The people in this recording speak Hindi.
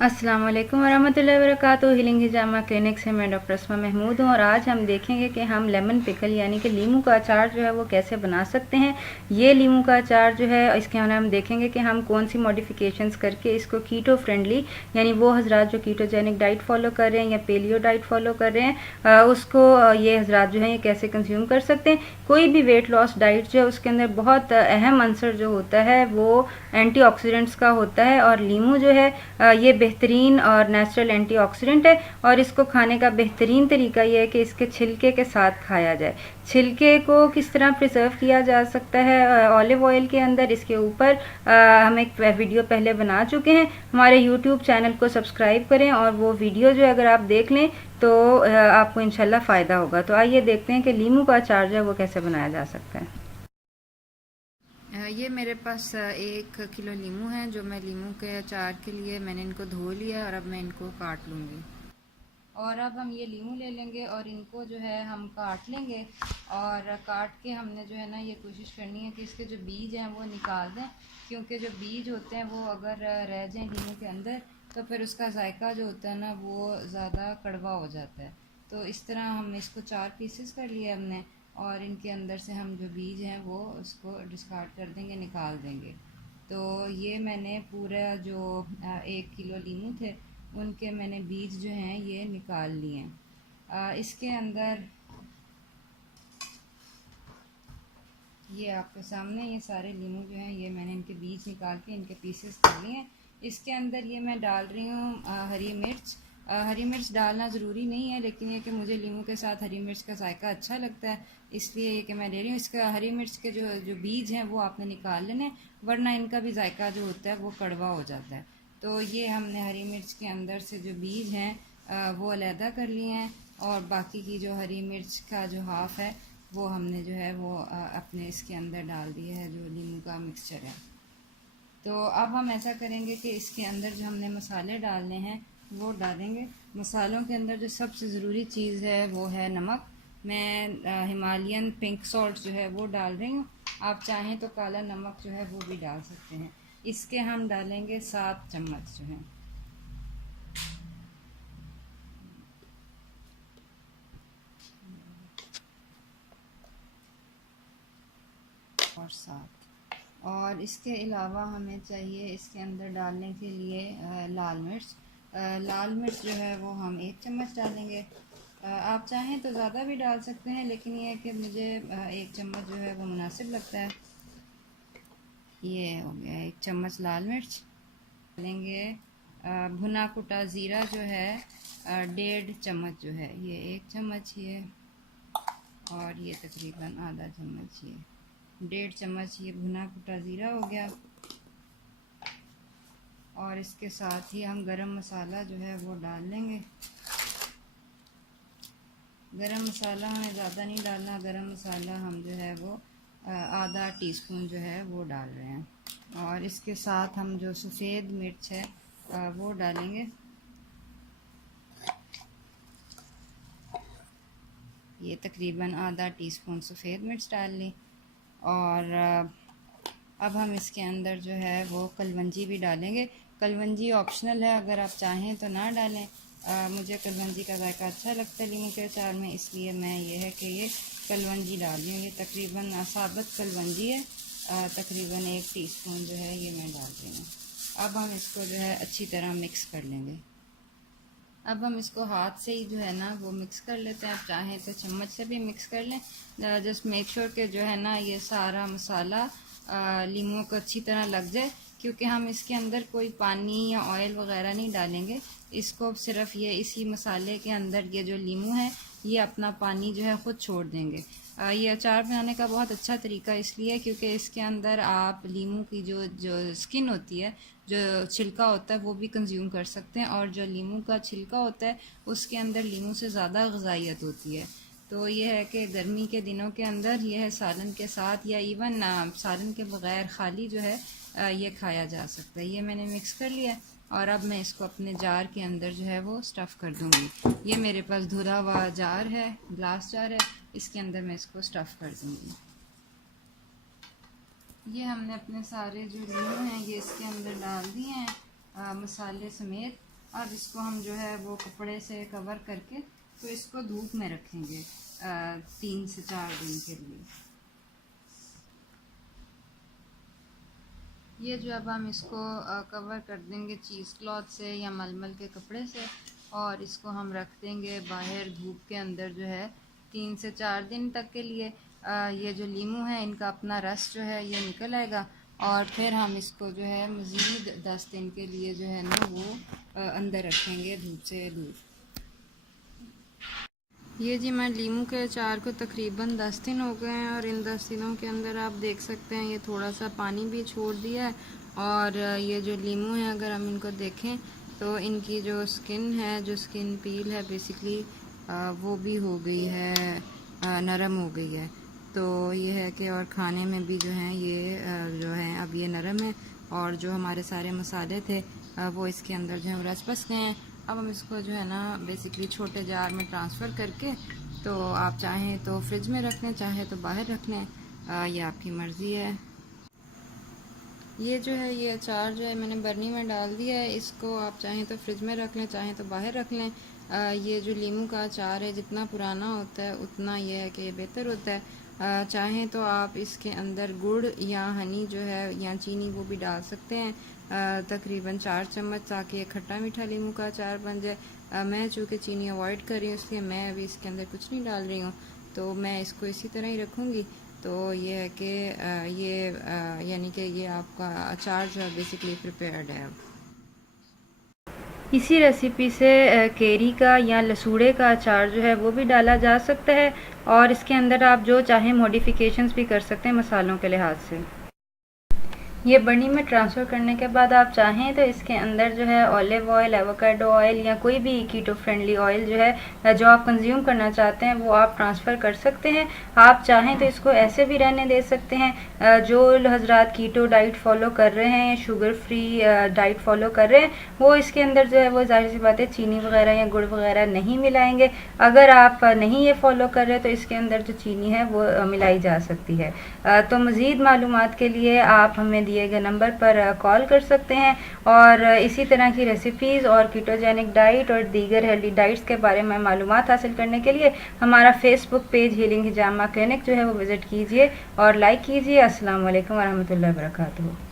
अस्सलाम वालेकुम वरहमतुल्लाहि वबरकातुहू। हीलिंग हिजामा क्लिनिक से मैं डॉक्टर अस्मा महमूद हूँ और आज हम देखेंगे कि हम लेमन पिकल यानी कि लीमू का अचार जो है वो कैसे बना सकते हैं। ये लीमू का अचार जो है इसके अंदर हम देखेंगे कि हम कौन सी मॉडिफिकेशंस करके इसको कीटो फ्रेंडली यानी वो हजरात जो कीटोजेनिक डाइट फॉलो कर रहे हैं या पेलियो डाइट फॉलो कर रहे हैं उसको ये हजरात जो हैं ये कैसे कंज्यूम कर सकते हैं। कोई भी वेट लॉस डाइट जो है उसके अंदर बहुत अहम अंसर जो होता है वो एंटीऑक्सीडेंट्स का होता है और लीमू जो है ये बेहतरीन और नेचुरल एंटीऑक्सीडेंट है और इसको खाने का बेहतरीन तरीका ये है कि इसके छिलके के साथ खाया जाए। छिलके को किस तरह प्रिजर्व किया जा सकता है ऑलिव ऑयल के अंदर, इसके ऊपर हम एक वीडियो पहले बना चुके हैं। हमारे यूट्यूब चैनल को सब्सक्राइब करें और वो वीडियो जो अगर आप देख लें तो आपको इंशाल्लाह फ़ायदा होगा। तो आइए देखते हैं कि लीमू का अचार जो है वो कैसे बनाया जा सकता है। ये मेरे पास 1 किलो लीमू है जो मैं लीमू के अचार के लिए मैंने इनको धो लिया और अब मैं इनको काट लूँगी। और अब हम ये लीमू ले लेंगे और इनको जो है हम काट लेंगे और काट के हमने जो है ना ये कोशिश करनी है कि इसके जो बीज हैं वो निकाल दें, क्योंकि जो बीज होते हैं वो अगर रह जाएं लीमू के अंदर तो फिर उसका जायका जो होता है ना वो ज़्यादा कड़वा हो जाता है। तो इस तरह हमने इसको 4 पीसेस कर लिए हमने और इनके अंदर से हम जो बीज हैं वो उसको डिस्कार्ड कर देंगे, निकाल देंगे। तो ये मैंने पूरा जो 1 किलो लीमू थे उनके मैंने बीज जो हैं ये निकाल लिए हैं। इसके अंदर ये आपके सामने ये सारे लीमू जो हैं ये मैंने इनके बीज निकाल के इनके पीसेस कर लिए हैं। इसके अंदर ये मैं डाल रही हूँ हरी मिर्च। हरी मिर्च डालना ज़रूरी नहीं है, लेकिन ये कि मुझे लीमू के साथ हरी मिर्च का जायका अच्छा लगता है, इसलिए ये कि मैं ले रही हूँ। इसका हरी मिर्च के जो जो बीज हैं वो आपने निकाल लेने, वरना इनका भी जायका जो होता है वो कड़वा हो जाता है। तो ये हमने हरी मिर्च के अंदर से जो बीज हैं वो अलहदा कर लिए हैं और बाकी की जो हरी मिर्च का जो हाफ है वो हमने जो है वो अपने इसके अंदर डाल दिया है जो लीमू का मिक्सचर है। तो अब हम ऐसा करेंगे कि इसके अंदर जो हमने मसाले डालने हैं वो डालेंगे। मसालों के अंदर जो सबसे ज़रूरी चीज़ है वो है नमक। मैं हिमालयन पिंक सॉल्ट जो है वो डाल रही हूँ, आप चाहें तो काला नमक जो है वो भी डाल सकते हैं। इसके हम डालेंगे 7 चम्मच जो है। और 7 और इसके अलावा हमें चाहिए इसके अंदर डालने के लिए लाल मिर्च। लाल मिर्च जो है वो हम 1 चम्मच डालेंगे। आप चाहें तो ज़्यादा भी डाल सकते हैं, लेकिन ये है कि मुझे 1 चम्मच जो है वो मुनासिब लगता है। ये हो गया 1 चम्मच लाल मिर्च। डालेंगे भुना कुटा ज़ीरा जो है 1.5 चम्मच जो है, ये 1 चम्मच ये और ये तकरीबन आधा चम्मच ये 1.5 चम्मच ये भुना कुटा ज़ीरा हो गया। और इसके साथ ही हम गरम मसाला जो है वो डाल लेंगे। गरम मसाला हमें ज़्यादा नहीं डालना, गरम मसाला हम जो है वो आधा टीस्पून जो है वो डाल रहे हैं। और इसके साथ हम जो सफ़ेद मिर्च है वो डालेंगे, ये तकरीबन आधा टीस्पून सफ़ेद मिर्च डाल ली। और अब हम इसके अंदर जो है वो कलवंजी भी डालेंगे। कलवंजी ऑप्शनल है, अगर आप चाहें तो ना डालें। मुझे कलवंजी का जायका अच्छा लगता है लीमू के अचार में, इसलिए मैं ये है कि ये कलवंजी डाल रही हूँ। ये तकरीबन साबुत कलवंजी है, तकरीबन 1 टीस्पून जो है ये मैं डाल रही हूँ। अब हम इसको जो है अच्छी तरह मिक्स कर लेंगे। अब हम इसको हाथ से ही जो है ना वो मिक्स कर लेते हैं, आप चाहें तो चम्मच से भी मिक्स कर लें। जस्ट मेक श्योर कि जो है ना ये सारा मसाला लीमू को अच्छी तरह लग जाए, क्योंकि हम इसके अंदर कोई पानी या ऑयल वगैरह नहीं डालेंगे। इसको सिर्फ ये इसी मसाले के अंदर ये जो लीमू है ये अपना पानी जो है ख़ुद छोड़ देंगे। ये अचार बनाने का बहुत अच्छा तरीका इसलिए क्योंकि इसके अंदर आप लीमू की जो जो स्किन होती है, जो छिलका होता है वो भी कंज्यूम कर सकते हैं, और जो लीमू का छिलका होता है उसके अंदर लीमू से ज़्यादा ग़िज़ाइयत होती है। तो ये है कि गर्मी के दिनों के अंदर यह सालन के साथ या इवन सालन के बग़ैर खाली जो है ये खाया जा सकता है। ये मैंने मिक्स कर लिया और अब मैं इसको अपने जार के अंदर जो है वो स्टफ़ कर दूँगी। ये मेरे पास धुला हुआ जार है, ग्लास जार है, इसके अंदर मैं इसको स्टफ़ कर दूँगी। ये हमने अपने सारे जो लीमू हैं ये इसके अंदर डाल दिए हैं मसाले समेत। अब इसको हम जो है वो कपड़े से कवर करके तो इसको धूप में रखेंगे 3 से 4 दिन के लिए। ये जो अब हम इसको कवर कर देंगे चीज़ क्लॉथ से या मलमल के कपड़े से, और इसको हम रख देंगे बाहर धूप के अंदर जो है 3 से 4 दिन तक के लिए। ये जो लीमू है इनका अपना रस जो है ये निकल आएगा, और फिर हम इसको जो है मज़ीद 10 दिन के लिए जो है ना वो अंदर रखेंगे धूप से दूर। ये जी मैं लीमू के अचार को तकरीबन 10 दिन हो गए हैं, और इन 10 दिनों के अंदर आप देख सकते हैं ये थोड़ा सा पानी भी छोड़ दिया है। और ये जो लीमू है अगर हम इनको देखें तो इनकी जो स्किन है, जो स्किन पील है बेसिकली वो भी हो गई है, नरम हो गई है। तो ये है कि और खाने में भी जो है ये जो है अब ये नरम है, और जो हमारे सारे मसाले थे वो इसके अंदर जो है रस बस गए हैं। अब हम इसको जो है ना बेसिकली छोटे जार में ट्रांसफ़र करके, तो आप चाहें तो फ्रिज में रख लें, चाहे तो बाहर रख लें, ये आपकी मर्ज़ी है। ये जो है ये अचार जो है मैंने बर्नी में डाल दिया है, इसको आप चाहें तो फ्रिज में रख लें, चाहें तो बाहर रख लें। ये जो लीमू का अचार है जितना पुराना होता है उतना ये है कि बेहतर होता है। चाहें तो आप इसके अंदर गुड़ या हनी जो है या चीनी वो भी डाल सकते हैं, तकरीबन 4 चम्मच, ताकि ये खट्टा मीठा लीमू का अचार बन जाए। मैं चूँकि चीनी अवॉइड कर रही हूँ इसलिए मैं अभी इसके अंदर कुछ नहीं डाल रही हूँ, तो मैं इसको इसी तरह ही रखूँगी। तो ये है कि ये यानी कि ये आपका अचार जो है बेसिकली प्रिपेयर्ड है अब। इसी रेसिपी से केरी का या लसूड़े का अचार जो है वो भी डाला जा सकता है, और इसके अंदर आप जो चाहें मॉडिफिकेशंस भी कर सकते हैं मसालों के लिहाज से। ये बर्नी में ट्रांसफ़र करने के बाद आप चाहें तो इसके अंदर जो है ऑलिव ऑयल, एवोकाडो ऑयल या कोई भी कीटो फ्रेंडली ऑयल जो है जो आप कंज्यूम करना चाहते हैं वो आप ट्रांसफ़र कर सकते हैं। आप चाहें तो इसको ऐसे भी रहने दे सकते हैं। जो हजरात कीटो डाइट फॉलो कर रहे हैं, शुगर फ्री डाइट फॉलो कर रहे हैं, वो इसके अंदर जो है वो ज़ाहिर सी बात है चीनी वगैरह या गुड़ वगैरह नहीं मिलाएंगे। अगर आप नहीं ये फॉलो कर रहे तो इसके अंदर जो चीनी है वो मिलाई जा सकती है। तो मज़ीद मालूमात के लिए आप हमें दिए गए नंबर पर कॉल कर सकते हैं, और इसी तरह की रेसिपीज़ और कीटोजेनिक डाइट और दीगर हेल्दी डाइट्स के बारे में मालूमात हासिल करने के लिए हमारा फेसबुक पेज हीलिंग हिजामा क्लिनिक जो है वो विज़िट कीजिए और लाइक कीजिए। अस्सलाम वालेकुम वरहमतुल्लाहि वबरकातुहू।